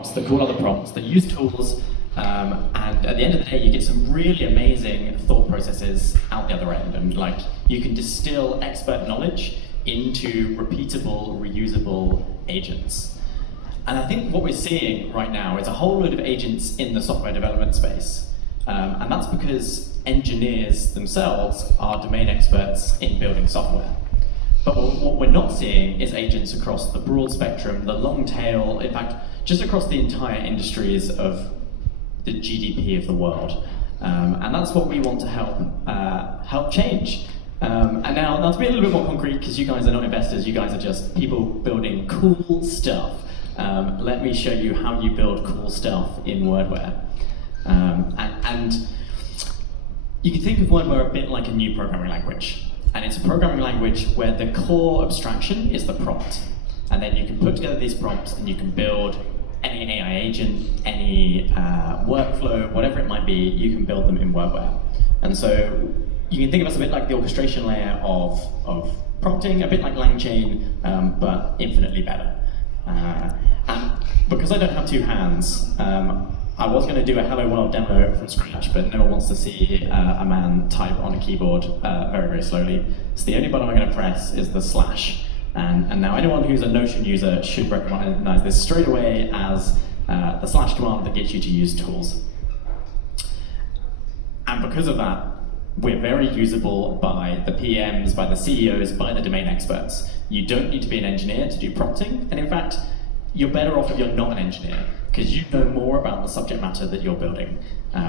prompts, that call other prompts, that use tools, and at the end of the day, you get some really amazing thought processes out the other end. And like, you can distill expert knowledge into repeatable, reusable agents. And I think what we're seeing right now is a whole load of agents in the software development space. And that's because engineers themselves are domain experts in building software. But what we're not seeing is agents across the broad spectrum, the long tail, in fact, just across the entire industries of the GDP of the world. And that's what we want to help change. And now to be a little bit more concrete, because you guys are not investors, you guys are just people building cool stuff. Let me show you how you build cool stuff in Wordware. And you can think of Wordware a bit like a new programming language. And it's a programming language where the core abstraction is the prompt. And then you can put together these prompts and you can build any AI agent, any workflow, whatever it might be, you can build them in Wordware. And so you can think of us a bit like the orchestration layer of prompting, a bit like LangChain, but infinitely better. And because I don't have two hands, I was going to do a Hello World demo from scratch, but no one wants to see a man type on a keyboard very, very slowly. So the only button I'm going to press is the slash. And now anyone who's a Notion user should recognize this straight away as the slash command that gets you to use tools. And because of that, we're very usable by the PMs, by the CEOs, by the domain experts. You don't need to be an engineer to do prompting, and in fact, you're better off if you're not an engineer, because you know more about the subject matter that you're building.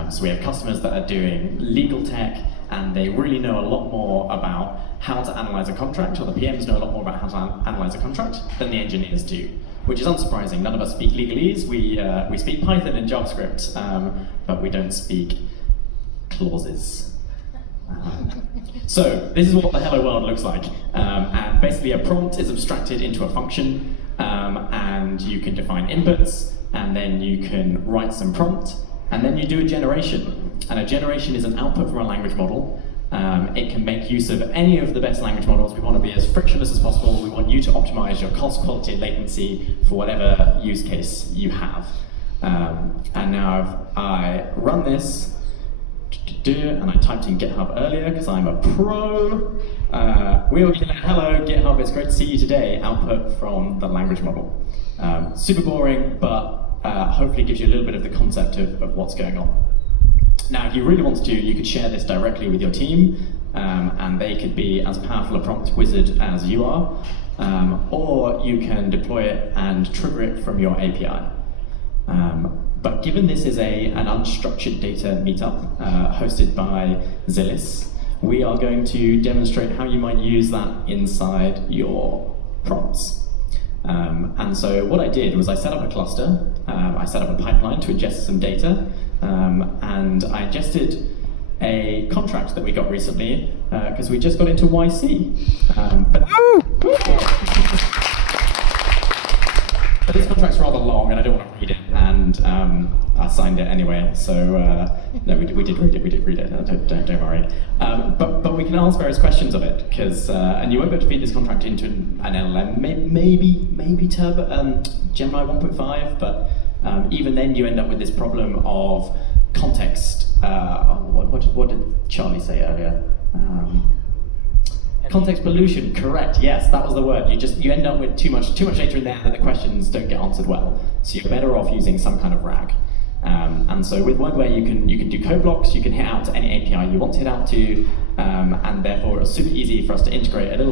So we have customers that are doing legal tech, and they really know a lot more about how to analyze a contract, or the PMs know a lot more about how to analyze a contract than the engineers do, which is unsurprising. None of us speak legalese. We speak Python and JavaScript, but we don't speak clauses. So this is what the hello world looks like. And basically a prompt is abstracted into a function, and you can define inputs, and then you can write some prompt, and then you do a generation. And a generation is an output from a language model. It can make use of any of the best language models. We want to be as frictionless as possible. We want you to optimize your cost, quality, and latency for whatever use case you have. And now if I run this, and I typed in GitHub earlier because I'm a pro. We will get a hello GitHub, it's great to see you today, output from the language model. Super boring, but hopefully gives you a little bit of the concept of what's going on. Now, if you really want to, you could share this directly with your team, and they could be as powerful a prompt wizard as you are, or you can deploy it and trigger it from your API. But given this is an unstructured data meetup hosted by Zillis, we are going to demonstrate how you might use that inside your prompts. And so what I did was I set up a cluster, I set up a pipeline to ingest some data, and I ingested a contract that we got recently, because we just got into YC. But this contract's rather long, and I don't want to read it, and I signed it anyway. So no, we did read it. Don't worry. But we can ask various questions of it, because and you won't be able to feed this contract into an LLM. Maybe Turbo Gemini 1.5, but even then you end up with this problem of context. What did Charlie say earlier? Context pollution, correct, yes, that was the word. You end up with too much data in there that the questions don't get answered well. So you're better off using some kind of RAG. And so with Wordware, you can do code blocks, you can hit out to any API you want to hit out to, and therefore it's super easy for us to integrate a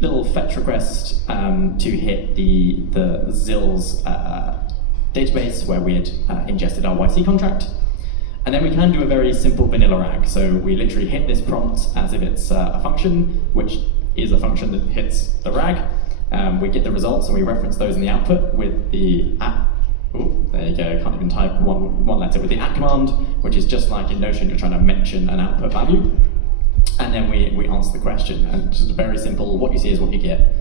little fetch request to hit the Zills database where we had ingested our YC contract. And then we can do a very simple vanilla RAG. So we literally hit this prompt as if it's a function, which is a function that hits the RAG. We get the results and we reference those in the output with the at. Oh, there you go, can't even type one letter. With the at command, which is just like in Notion, you're trying to mention an output value. And then we answer the question. And it's just very simple, what you see is what you get.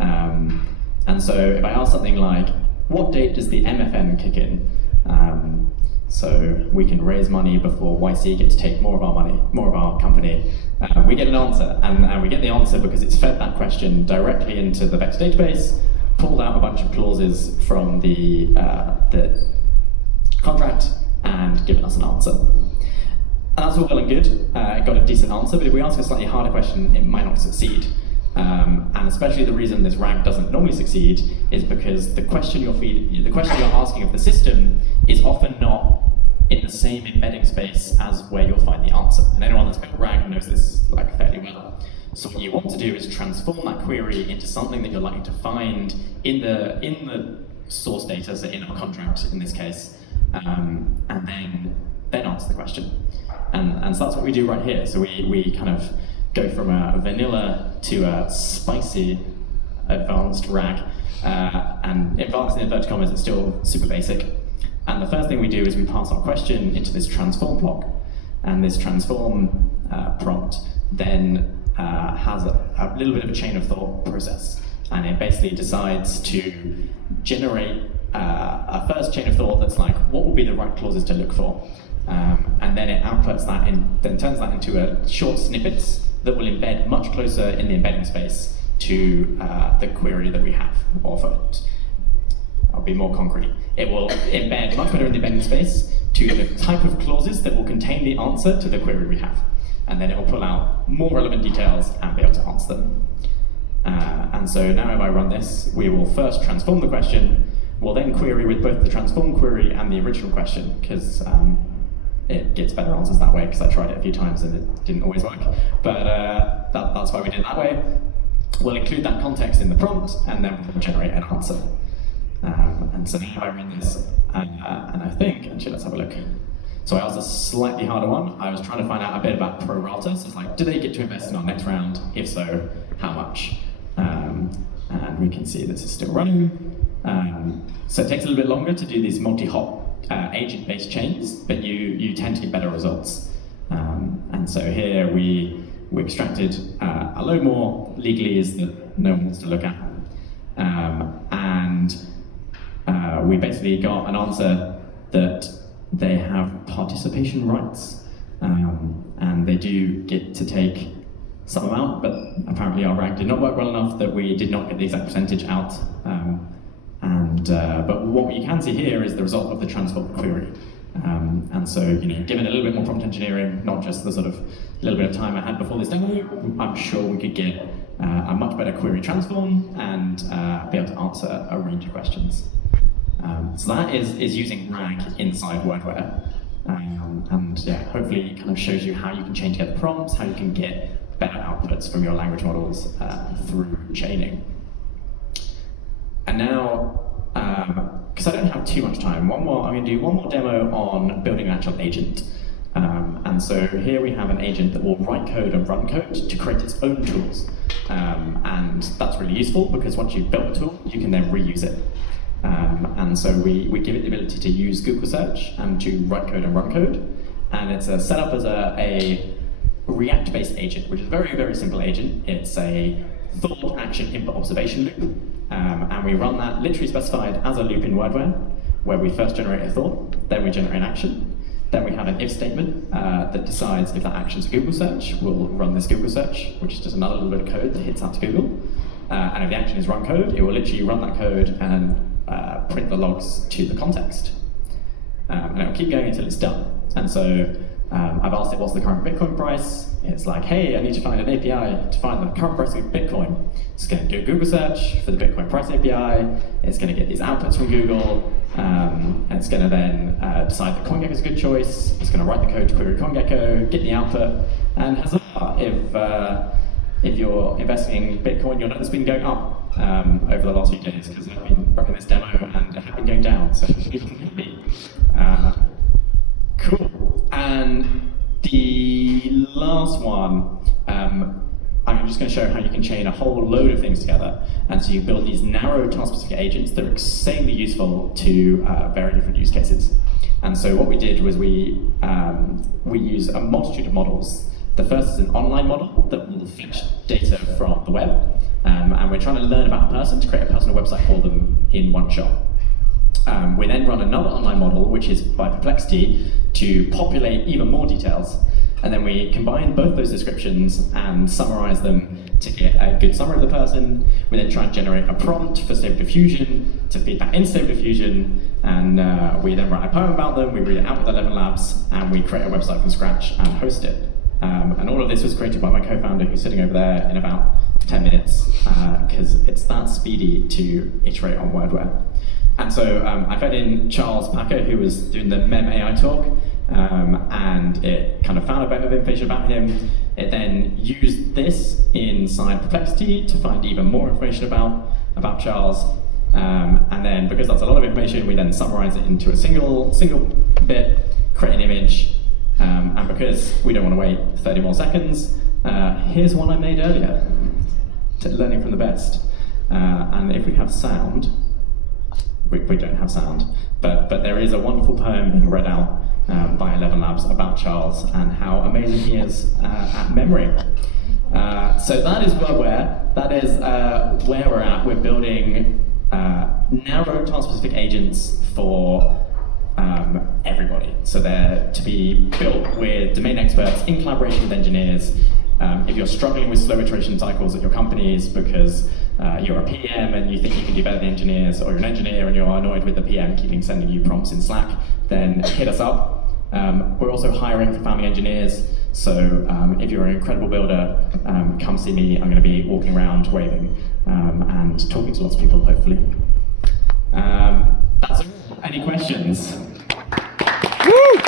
And so if I ask something like, what date does the MFN kick in? So we can raise money before YC get to take more of our money, more of our company. We get an answer, and we get the answer because it's fed that question directly into the vector database, pulled out a bunch of clauses from the contract and given us an answer. And that's all well and good. It got a decent answer, but if we ask a slightly harder question, it might not succeed. And especially the reason this RAG doesn't normally succeed is because the question you're asking of the system is often not in the same embedding space as where you'll find the answer. And anyone that's built RAG knows this fairly well. So what you want to do is transform that query into something that you're likely to find in the source data, so in our contract in this case, and then answer the question. And so that's what we do right here. So we kind of go from a vanilla to a spicy advanced RAG. And advanced in inverted commas is still super basic. And the first thing we do is we pass our question into this transform block. And this transform prompt then has a little bit of a chain of thought process. And it basically decides to generate a first chain of thought that's like, what would be the right clauses to look for? And then it outputs that then turns that into short snippets that will embed much closer in the embedding space to the query that we have. I'll be more concrete. It will embed much better in the embedding space to the type of clauses that will contain the answer to the query we have. And then it will pull out more relevant details and be able to answer them. And so now if I run this, we will first transform the question. We'll then query with both the transform query and the original question, because it gets better answers that way, because I tried it a few times and it didn't always work. But that's why we did it that way. We'll include that context in the prompt, and then we'll generate an answer. And so now if I run this, and I think, actually let's have a look. So I asked a slightly harder one. I was trying to find out a bit about pro rata. So it's like, do they get to invest in our next round? If so, how much? And we can see this is still running. So it takes a little bit longer to do these multi-hop agent-based chains, but you tend to get better results. And so here we extracted a load more legalese that no one wants to look at. And we basically got an answer that they have participation rights, and they do get to take some amount, but apparently our RAG did not work well enough that we did not get the exact percentage out. But what you can see here is the result of the transform query. And so, given a little bit more prompt engineering, not just the sort of little bit of time I had before this demo, I'm sure we could get a much better query transform and be able to answer a range of questions. So that is using RAG inside Wordware. And yeah, hopefully it kind of shows you how you can chain together prompts, how you can get better outputs from your language models through chaining. And now, because I don't have too much time, I'm going to do one more demo on building an actual agent. And so here we have an agent that will write code and run code to create its own tools. And that's really useful because once you've built a tool, you can then reuse it. And so we give it the ability to use Google search and to write code and run code. And it's set up as a React-based agent, which is a very, very simple agent. It's a thought, action, input, observation loop. And we run that literally specified as a loop in Wordware, where we first generate a thought, then we generate an action. Then we have an if statement that decides if that action's a Google search. We'll run this Google search, which is just another little bit of code that hits out to Google. And if the action is run code, it will literally run that code and print the logs to the context. And it will keep going until it's done. And so I've asked it what's the current Bitcoin price. It's like, hey, I need to find an API to find the current price of Bitcoin. It's going to do a Google search for the Bitcoin price API. It's going to get these outputs from Google. And it's going to then decide that CoinGecko is a good choice. It's going to write the code to query CoinGecko, get the output, and huzzah! If you're investing in Bitcoin, you'll know it's been going up over the last few days because I've been running this demo and it had been going down, so people can hit me. Cool. And the last one, I'm just going to show how you can chain a whole load of things together. And so you build these narrow task-specific agents that are insanely useful to very different use cases. And so what we did was we use a multitude of models. The first is an online model that will fetch data from the web. And we're trying to learn about a person to create a personal website for them in one shot. We then run another online model, which is by Perplexity, to populate even more details. And then we combine both those descriptions and summarize them to get a good summary of the person. We then try and generate a prompt for Stable Diffusion to feed that in Stable Diffusion, and we then write a poem about them, we read it out with 11 Labs, and we create a website from scratch and host it. And all of this was created by my co-founder, who's sitting over there, in about 10 minutes, because it's that speedy to iterate on Wordware. And so I fed in Charles Packer, who was doing the MEM AI talk, and it kind of found a bit of information about him. It then used this inside Perplexity to find even more information about Charles. And then, because that's a lot of information, we then summarize it into a single bit, create an image, and because we don't want to wait 30 more seconds, here's one I made earlier, learning from the best. And if we have sound, we don't have sound, but there is a wonderful poem being read out by 11 Labs about Charles and how amazing he is at memory. So that is Wordware. That is where we're at. We're building narrow task-specific agents for everybody. So they're to be built with domain experts in collaboration with engineers. If you're struggling with slow iteration cycles at your companies because you're a PM and you think you can do better than engineers, or you're an engineer and you're annoyed with the PM keeping sending you prompts in Slack, then hit us up. We're also hiring for founding engineers, so if you're an incredible builder, come see me. I'm going to be walking around waving and talking to lots of people, hopefully. That's it. Any questions? Woo!